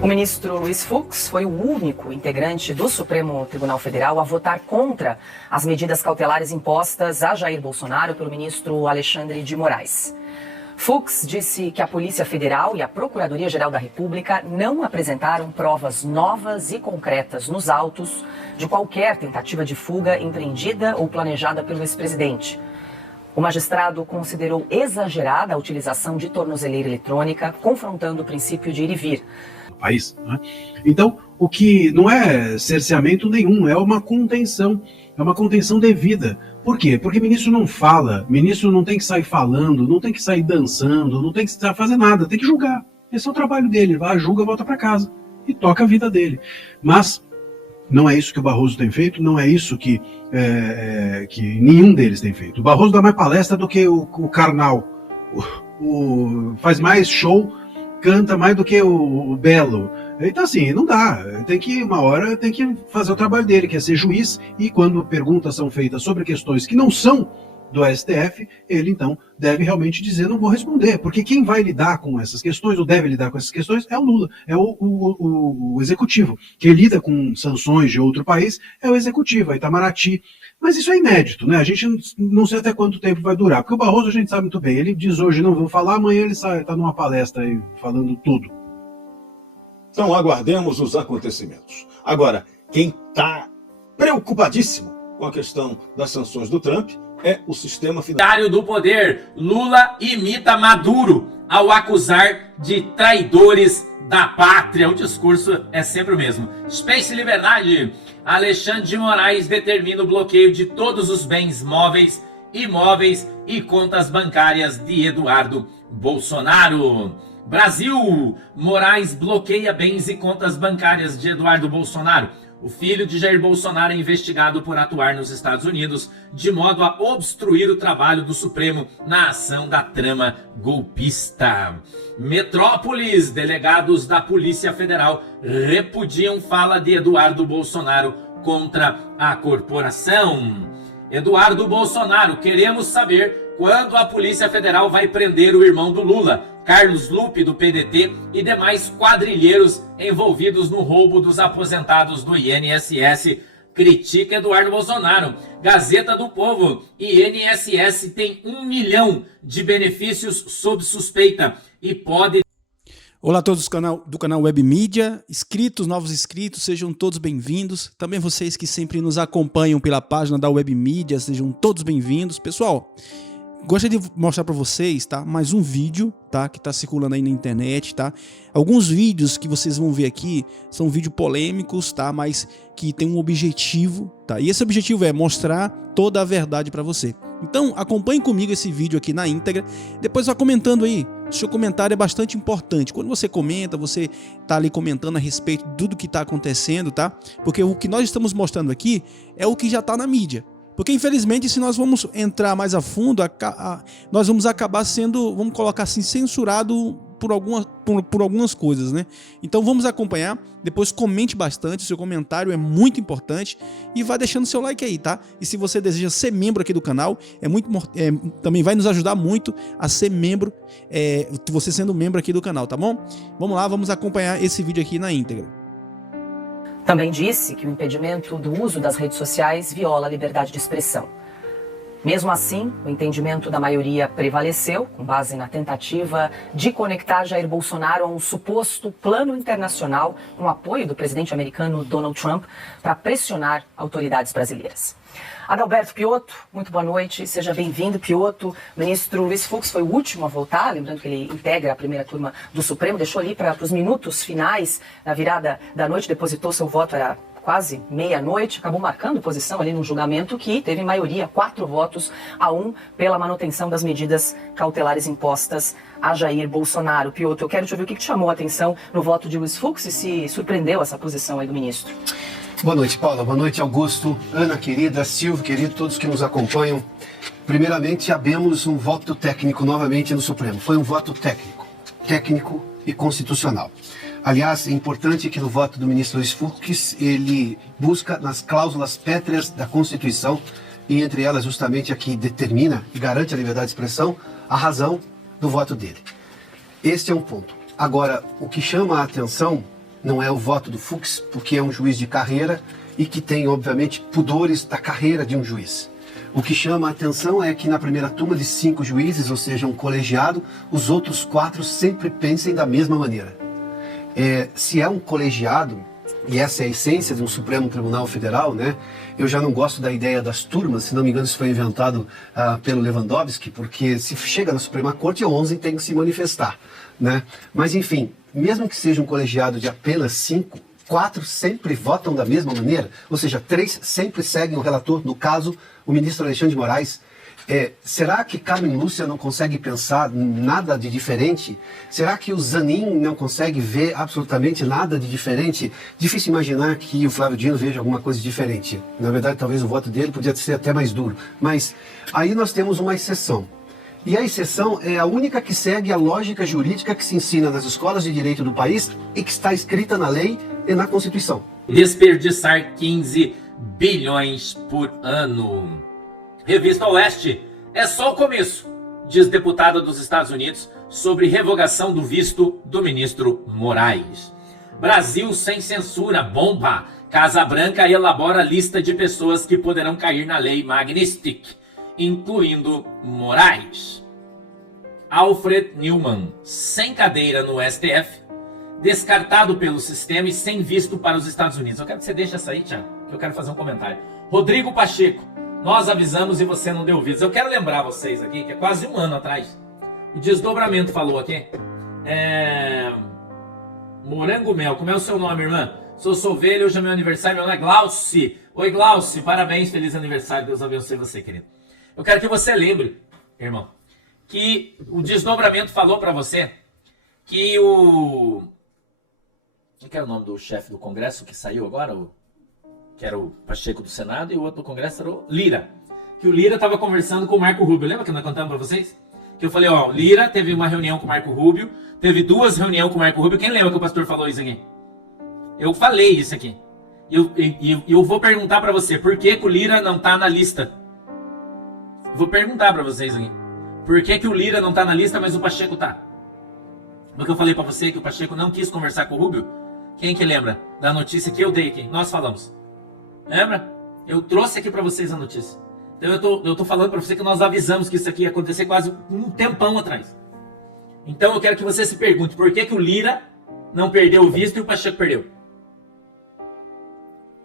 O ministro Luiz Fux foi o único integrante do Supremo Tribunal Federal a votar contra as medidas cautelares impostas a Jair Bolsonaro pelo ministro Alexandre de Moraes. Fux disse que a Polícia Federal e a Procuradoria-Geral da República não apresentaram provas novas e concretas nos autos de qualquer tentativa de fuga empreendida ou planejada pelo ex-presidente. O magistrado considerou exagerada a utilização de tornozeleira eletrônica, confrontando o princípio de ir e vir. País, né? Então, o que não é cerceamento nenhum, é uma contenção devida. Por quê? Porque ministro não fala, ministro não tem que sair falando, não tem que sair dançando, não tem que fazer nada, tem que julgar. Esse é o trabalho dele, vai, julga, volta para casa e toca a vida dele. Mas não é isso que o Barroso tem feito, não é isso que nenhum deles tem feito. O Barroso dá mais palestra do que o Karnal, faz mais show, canta mais do que o Belo. Então assim, não dá, uma hora tem que fazer o trabalho dele, que é ser juiz, e quando perguntas são feitas sobre questões que não são do STF, ele então deve realmente dizer, não vou responder, porque quem vai lidar com essas questões, ou deve lidar com essas questões, é o Lula, é o executivo. Quem lida com sanções de outro país é o executivo, a Itamaraty. Mas isso é inédito, né? A gente não sei até quanto tempo vai durar, porque o Barroso a gente sabe muito bem, ele diz hoje não vou falar, amanhã ele está numa palestra aí falando tudo. Então aguardemos os acontecimentos. Agora, quem está preocupadíssimo com a questão das sanções do Trump é o sistema financeiro do poder. Lula imita Maduro ao acusar de traidores da pátria. O discurso é sempre o mesmo. Space Liberdade. Alexandre de Moraes determina o bloqueio de todos os bens móveis, imóveis e contas bancárias de Eduardo Bolsonaro. Brasil. Moraes bloqueia bens e contas bancárias de Eduardo Bolsonaro. O filho de Jair Bolsonaro é investigado por atuar nos Estados Unidos de modo a obstruir o trabalho do Supremo na ação da trama golpista. Metrópolis. Delegados da Polícia Federal repudiam fala de Eduardo Bolsonaro contra a corporação. Eduardo Bolsonaro, queremos saber quando a Polícia Federal vai prender o irmão do Lula, Carlos Lupe, do PDT, e demais quadrilheiros envolvidos no roubo dos aposentados do INSS. Critica Eduardo Bolsonaro. Gazeta do Povo. INSS tem 1 milhão de benefícios sob suspeita e pode... Olá a todos do canal Web Mídia, novos inscritos, sejam todos bem-vindos. Também vocês que sempre nos acompanham pela página da Web Mídia, sejam todos bem-vindos. Pessoal, gostaria de mostrar para vocês, tá, mais um vídeo, tá, que está circulando aí na internet, tá? Alguns vídeos que vocês vão ver aqui são vídeos polêmicos, tá, mas que tem um objetivo, tá? E esse objetivo é mostrar toda a verdade para você. Então, acompanhe comigo esse vídeo aqui na íntegra, depois vá comentando aí. O seu comentário é bastante importante. Quando você comenta, você tá ali comentando a respeito de tudo que está acontecendo, tá? Porque o que nós estamos mostrando aqui é o que já está na mídia. Porque, infelizmente, se nós vamos entrar mais a fundo, nós vamos acabar sendo, vamos colocar assim, censurado por algumas coisas, né? Então vamos acompanhar, depois comente bastante, seu comentário é muito importante e vá deixando seu like aí, tá? E se você deseja ser membro aqui do canal, também vai nos ajudar muito a ser membro, você sendo membro aqui do canal, tá bom? Vamos lá, vamos acompanhar esse vídeo aqui na íntegra. Também disse que o impedimento do uso das redes sociais viola a liberdade de expressão. Mesmo assim, o entendimento da maioria prevaleceu, com base na tentativa de conectar Jair Bolsonaro a um suposto plano internacional, com apoio do presidente americano Donald Trump, para pressionar autoridades brasileiras. Adalberto Piotto, muito boa noite, seja bem-vindo, Piotto. O ministro Luiz Fux foi o último a voltar, lembrando que ele integra a primeira turma do Supremo, deixou ali para os minutos finais, na virada da noite, depositou seu voto, era quase meia-noite, acabou marcando posição ali no julgamento que teve maioria, 4 votos a 1, pela manutenção das medidas cautelares impostas a Jair Bolsonaro. Piotto, eu quero te ouvir o que te chamou a atenção no voto de Luiz Fux e se surpreendeu essa posição aí do ministro. Boa noite, Paula. Boa noite, Augusto, Ana querida, Silvio querido, todos que nos acompanham. Primeiramente, abemos um voto técnico novamente no Supremo. Foi um voto técnico e constitucional. Aliás, é importante que no voto do ministro Luiz Fux, ele busca nas cláusulas pétreas da Constituição, e entre elas justamente a que determina e garante a liberdade de expressão, a razão do voto dele. Este é um ponto. Agora, o que chama a atenção Não é o voto do Fux, porque é um juiz de carreira e que tem, obviamente, pudores da carreira de um juiz. O que chama a atenção é que na primeira turma de 5 juízes, ou seja, um colegiado, os outros 4 sempre pensem da mesma maneira. Se é um colegiado, e essa é a essência de um Supremo Tribunal Federal, né? Eu já não gosto da ideia das turmas, se não me engano isso foi inventado pelo Lewandowski, porque se chega na Suprema Corte, 11 tem que se manifestar, né? Mas enfim, mesmo que seja um colegiado de apenas 5, 4 sempre votam da mesma maneira, ou seja, 3 sempre seguem o relator, no caso, o ministro Alexandre de Moraes. Será que Carmen Lúcia não consegue pensar nada de diferente? Será que o Zanin não consegue ver absolutamente nada de diferente? Difícil imaginar que o Flávio Dino veja alguma coisa diferente. Na verdade, talvez o voto dele podia ser até mais duro. Mas aí nós temos uma exceção. E a exceção é a única que segue a lógica jurídica que se ensina nas escolas de direito do país e que está escrita na lei e na Constituição. Desperdiçar 15 bilhões por ano. Revista Oeste, é só o começo, diz deputada dos Estados Unidos sobre revogação do visto do ministro Moraes. Brasil sem censura, bomba. Casa Branca elabora lista de pessoas que poderão cair na lei Magnitsky, incluindo Moraes. Alfred Newman, sem cadeira no STF, descartado pelo sistema e sem visto para os Estados Unidos. Eu quero que você deixe essa aí, Thiago, que eu quero fazer um comentário. Rodrigo Pacheco, nós avisamos e você não deu ouvidos. Eu quero lembrar vocês aqui que é quase um ano atrás. O Desdobramento falou aqui. Morango Mel, como é o seu nome, irmã? Sou Ovelha, hoje é meu aniversário, meu nome é Glauci. Oi, Glauci, parabéns, feliz aniversário, Deus abençoe você, querido. Eu quero que você lembre, irmão, que o Desdobramento falou pra você que o... Quem que era o nome do chefe do Congresso que saiu agora? Que era o Pacheco do Senado, e o outro do Congresso era o Lira. Que o Lira estava conversando com o Marco Rubio. Lembra que nós contamos para vocês? Que eu falei, ó, o Lira teve uma reunião com o Marco Rubio, teve 2 reuniões com o Marco Rubio. Quem lembra que o pastor falou isso aqui? Eu falei isso aqui. E eu vou perguntar para você, por que o Lira não tá na lista? Vou perguntar para vocês aqui. Por que o Lira não tá na lista, mas o Pacheco tá? Porque eu falei para você que o Pacheco não quis conversar com o Rubio? Quem que lembra da notícia que eu dei aqui? Nós falamos. Lembra? Eu trouxe aqui para vocês a notícia. Então eu tô falando para você que nós avisamos que isso aqui ia acontecer quase um tempão atrás. Então eu quero que você se pergunte por que o Lira não perdeu o visto e o Pacheco perdeu.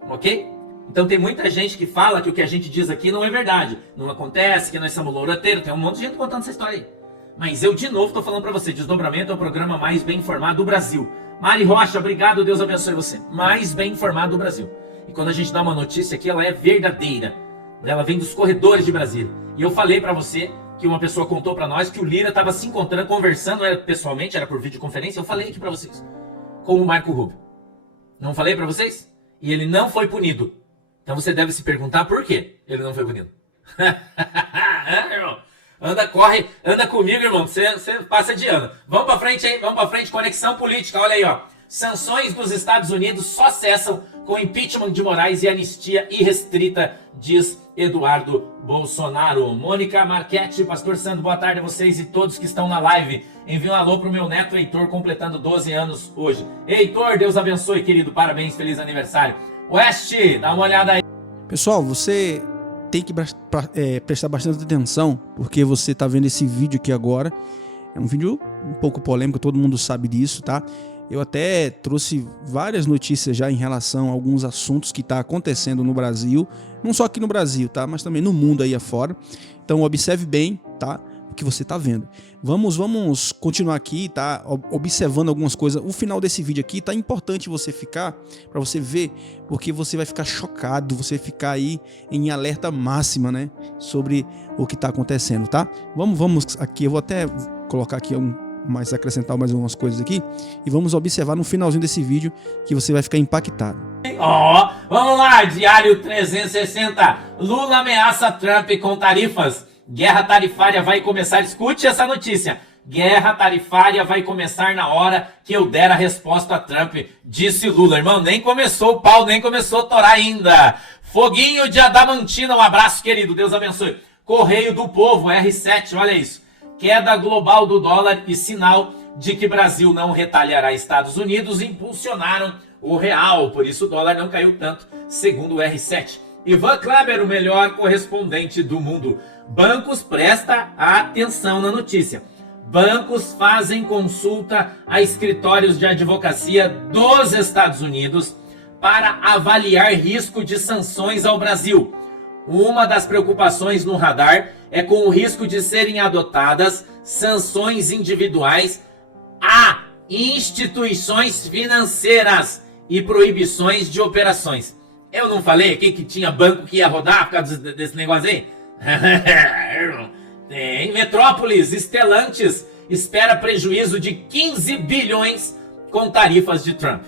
Ok? Então tem muita gente que fala que o que a gente diz aqui não é verdade. Não acontece, que nós somos lourateiros. Tem um monte de gente contando essa história aí. Mas eu de novo tô falando para você, Desdobramento é o programa mais bem informado do Brasil. Mari Rocha, obrigado, Deus abençoe você. Mais bem informado do Brasil. E quando a gente dá uma notícia aqui, ela é verdadeira. Ela vem dos corredores de Brasília. E eu falei pra você que uma pessoa contou pra nós que o Lira estava se encontrando, conversando, era pessoalmente, era por videoconferência. Eu falei aqui pra vocês, com o Marco Rubio. Não falei pra vocês? E ele não foi punido. Então você deve se perguntar por que ele não foi punido. Irmão, anda comigo, irmão. Você passa de ano. Vamos pra frente aí, vamos pra frente. Conexão política, olha aí, ó. Sanções dos Estados Unidos só cessam com impeachment de Moraes e anistia irrestrita, diz Eduardo Bolsonaro. Mônica Marchetti, Pastor Sandro, boa tarde a vocês e todos que estão na live. Envio um alô pro meu neto Heitor, completando 12 anos hoje. Heitor, Deus abençoe, querido. Parabéns, feliz aniversário. Oeste, dá uma olhada aí. Pessoal, você tem que prestar bastante atenção, porque você tá vendo esse vídeo aqui agora. É um vídeo um pouco polêmico, todo mundo sabe disso, tá? Eu até trouxe várias notícias já em relação a alguns assuntos que tá acontecendo no Brasil, não só aqui no Brasil, tá? Mas também no mundo aí afora. Então observe bem, tá? O que você tá vendo. Vamos continuar aqui, tá? Observando algumas coisas. O final desse vídeo aqui tá importante você ficar, para você ver, porque você vai ficar chocado, você vai ficar aí em alerta máxima, né? Sobre o que tá acontecendo, tá? Vamos aqui, eu vou até colocar aqui acrescentar mais algumas coisas aqui e vamos observar no finalzinho desse vídeo que você vai ficar impactado. Vamos lá, Diário 360. Lula ameaça Trump com tarifas. Guerra tarifária vai começar. Escute essa notícia. Guerra tarifária vai começar na hora que eu der a resposta a Trump, disse Lula. Irmão, nem começou o pau, nem começou a torar ainda. Foguinho de Adamantina, um abraço, querido, Deus abençoe. Correio do Povo, R7, olha isso. Queda global do dólar e sinal de que Brasil não retalhará Estados Unidos impulsionaram o real, por isso o dólar não caiu tanto, segundo o R7. Ivan Kleber, o melhor correspondente do mundo. Bancos, presta atenção na notícia. Bancos fazem consulta a escritórios de advocacia dos Estados Unidos para avaliar risco de sanções ao Brasil. Uma das preocupações no radar é com o risco de serem adotadas sanções individuais a instituições financeiras e proibições de operações. Eu não falei aqui que tinha banco que ia rodar por causa desse negócio aí? Tem. Metrópolis, Stellantis espera prejuízo de 15 bilhões com tarifas de Trump.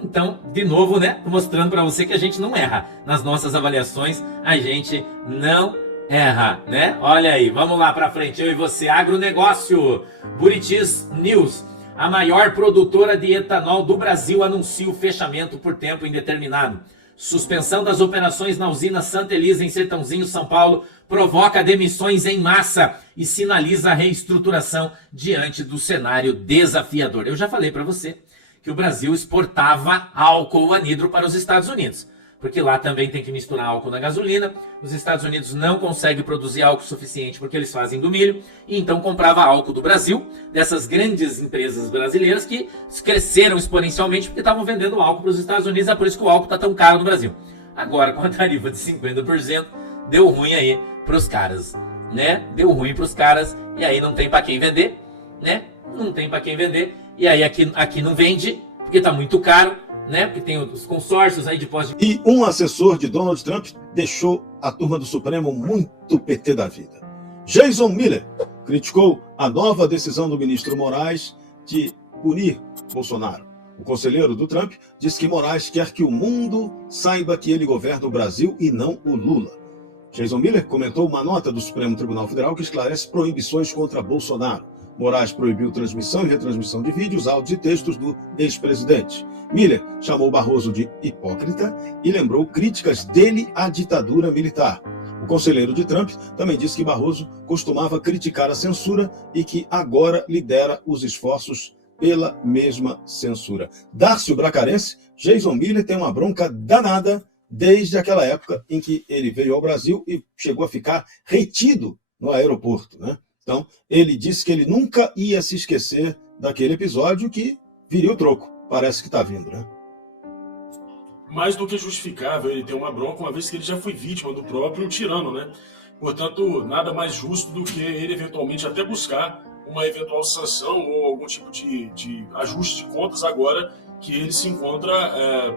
Então, de novo, né? Tô mostrando para você que a gente não erra. Nas nossas avaliações, a gente não erra, né? Olha aí, vamos lá para frente. Eu e você, agronegócio. Buritis News. A maior produtora de etanol do Brasil anuncia o fechamento por tempo indeterminado. Suspensão das operações na usina Santa Elisa, em Sertãozinho, São Paulo, provoca demissões em massa e sinaliza a reestruturação diante do cenário desafiador. Eu já falei para você que o Brasil exportava álcool anidro para os Estados Unidos, porque lá também tem que misturar álcool na gasolina. Os Estados Unidos não conseguem produzir álcool suficiente porque eles fazem do milho, e então comprava álcool do Brasil, dessas grandes empresas brasileiras que cresceram exponencialmente porque estavam vendendo álcool para os Estados Unidos. É por isso que o álcool está tão caro no Brasil. Agora, com a tarifa de 50%, deu ruim aí para os caras, né? Deu ruim para os caras, e aí não tem para quem vender, né? Não tem para quem vender, e aí aqui não vende porque está muito caro, né? Porque tem os consórcios aí de pós. E um assessor de Donald Trump deixou a turma do Supremo muito PT da vida. Jason Miller criticou a nova decisão do ministro Moraes de punir Bolsonaro. O conselheiro do Trump disse que Moraes quer que o mundo saiba que ele governa o Brasil e não o Lula. Jason Miller comentou uma nota do Supremo Tribunal Federal que esclarece proibições contra Bolsonaro. Moraes proibiu transmissão e retransmissão de vídeos, áudios e textos do ex-presidente. Miller chamou Barroso de hipócrita e lembrou críticas dele à ditadura militar. O conselheiro de Trump também disse que Barroso costumava criticar a censura e que agora lidera os esforços pela mesma censura. Dárcio Bracarense, Jason Miller tem uma bronca danada desde aquela época em que ele veio ao Brasil e chegou a ficar retido no aeroporto, né? Então, ele disse que ele nunca ia se esquecer daquele episódio que viria o troco. Parece que está vindo, né? Mais do que justificável ele ter uma bronca, uma vez que ele já foi vítima do próprio tirano, né? Portanto, nada mais justo do que ele eventualmente até buscar uma eventual sanção ou algum tipo de ajuste de contas agora que ele se encontra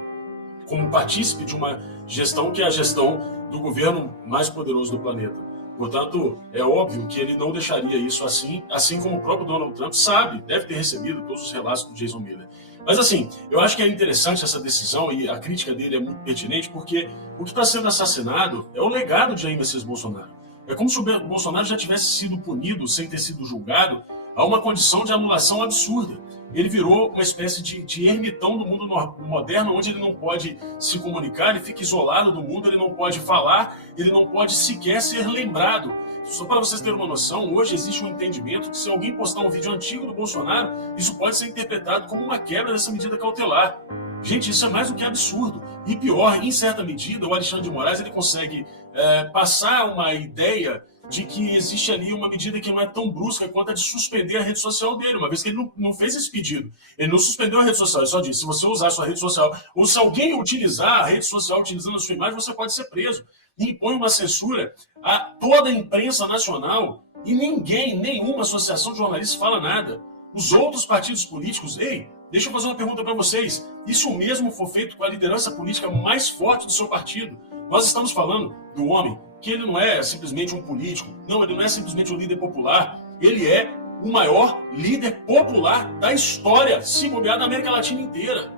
como partícipe de uma gestão que é a gestão do governo mais poderoso do planeta. Portanto, é óbvio que ele não deixaria isso assim como o próprio Donald Trump sabe, deve ter recebido todos os relatos do Jason Miller. Mas assim, eu acho que é interessante essa decisão e a crítica dele é muito pertinente porque o que está sendo assassinado é o legado de Jair Messias Bolsonaro. É como se o Bolsonaro já tivesse sido punido sem ter sido julgado a uma condição de anulação absurda. Ele virou uma espécie de ermitão do mundo moderno, onde ele não pode se comunicar, ele fica isolado do mundo, ele não pode falar, ele não pode sequer ser lembrado. Só para vocês terem uma noção, hoje existe um entendimento que se alguém postar um vídeo antigo do Bolsonaro, isso pode ser interpretado como uma quebra dessa medida cautelar. Gente, isso é mais do que absurdo. E pior, em certa medida, o Alexandre de Moraes ele consegue passar uma ideia de que existe ali uma medida que não é tão brusca quanto a de suspender a rede social dele, uma vez que ele não fez esse pedido. Ele não suspendeu a rede social, ele só disse, se você usar a sua rede social, ou se alguém utilizar a rede social utilizando a sua imagem, você pode ser preso. E impõe uma censura a toda a imprensa nacional e nenhuma associação de jornalistas fala nada. Os outros partidos políticos, deixa eu fazer uma pergunta para vocês. E se o mesmo for feito com a liderança política mais forte do seu partido? Nós estamos falando do homem que ele não é simplesmente um político, não, ele não é simplesmente um líder popular, ele é o maior líder popular da história, se bobear, da América Latina inteira.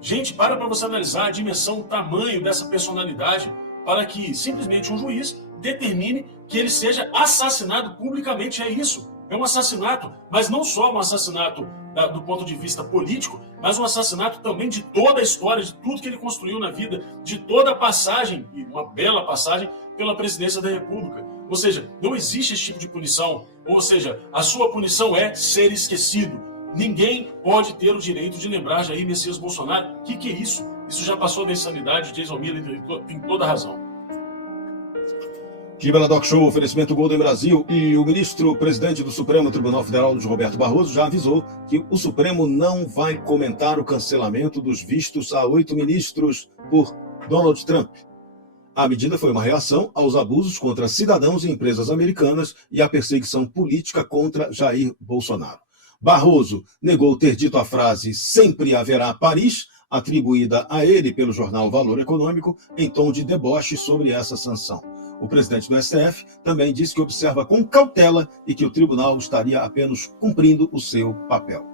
Gente, para você analisar a dimensão, o tamanho dessa personalidade, para que simplesmente um juiz determine que ele seja assassinado publicamente. É isso, é um assassinato, mas não só um assassinato do ponto de vista político, mas um assassinato também de toda a história, de tudo que ele construiu na vida, de toda a passagem, e uma bela passagem, pela presidência da República. Ou seja, não existe esse tipo de punição, ou seja, a sua punição é ser esquecido. Ninguém pode ter o direito de lembrar Jair Messias Bolsonaro. O que é isso? Isso já passou da insanidade. Jason Miller tem toda a razão. Kibela Doc Show, oferecimento Golden Brasil, e o ministro-presidente do Supremo Tribunal Federal, Luiz Roberto Barroso, já avisou que o Supremo não vai comentar o cancelamento dos vistos a 8 ministros por Donald Trump. A medida foi uma reação aos abusos contra cidadãos e empresas americanas e à perseguição política contra Jair Bolsonaro. Barroso negou ter dito a frase "sempre haverá Paris", atribuída a ele pelo jornal Valor Econômico, em tom de deboche sobre essa sanção. O presidente do STF também disse que observa com cautela e que o tribunal estaria apenas cumprindo o seu papel.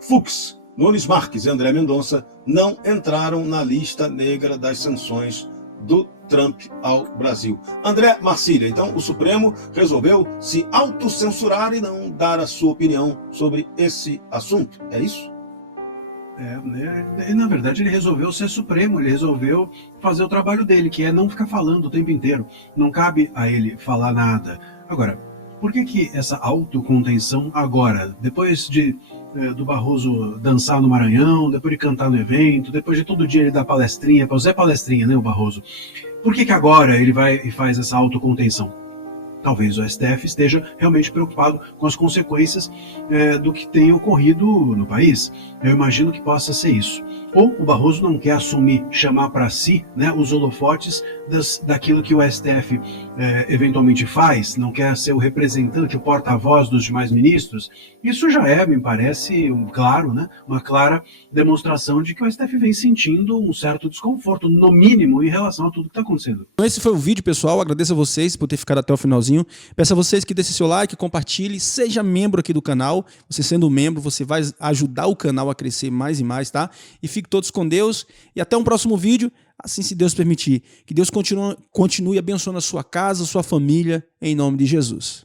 Fux, Nunes Marques e André Mendonça não entraram na lista negra das sanções do Trump ao Brasil. André Marcília, então o Supremo resolveu se autocensurar e não dar a sua opinião sobre esse assunto, é isso? Na verdade, ele resolveu ser Supremo, ele resolveu fazer o trabalho dele, que é não ficar falando o tempo inteiro. Não cabe a ele falar nada. Agora, por que essa autocontenção agora? Depois do Barroso dançar no Maranhão, depois de cantar no evento, depois de todo dia ele dar palestrinha, para o Zé Palestrinha, né, o Barroso. Por que agora ele vai e faz essa autocontenção? Talvez o STF esteja realmente preocupado com as consequências do que tem ocorrido no país. Eu imagino que possa ser isso. Ou o Barroso não quer assumir, chamar para si, né, os holofotes daquilo que o STF eventualmente faz, não quer ser o representante, o porta-voz dos demais ministros. Isso já me parece, claro, né, uma clara demonstração de que o STF vem sentindo um certo desconforto, no mínimo, em relação a tudo que está acontecendo. Então esse foi o vídeo, pessoal. Agradeço a vocês por ter ficado até o finalzinho. Peço a vocês que deixem seu like, compartilhe, seja membro aqui do canal. Você sendo membro, você vai ajudar o canal a crescer mais e mais, tá? E fiquem todos com Deus e até um próximo vídeo, assim se Deus permitir. Que Deus continue abençoando a sua casa, a sua família, em nome de Jesus.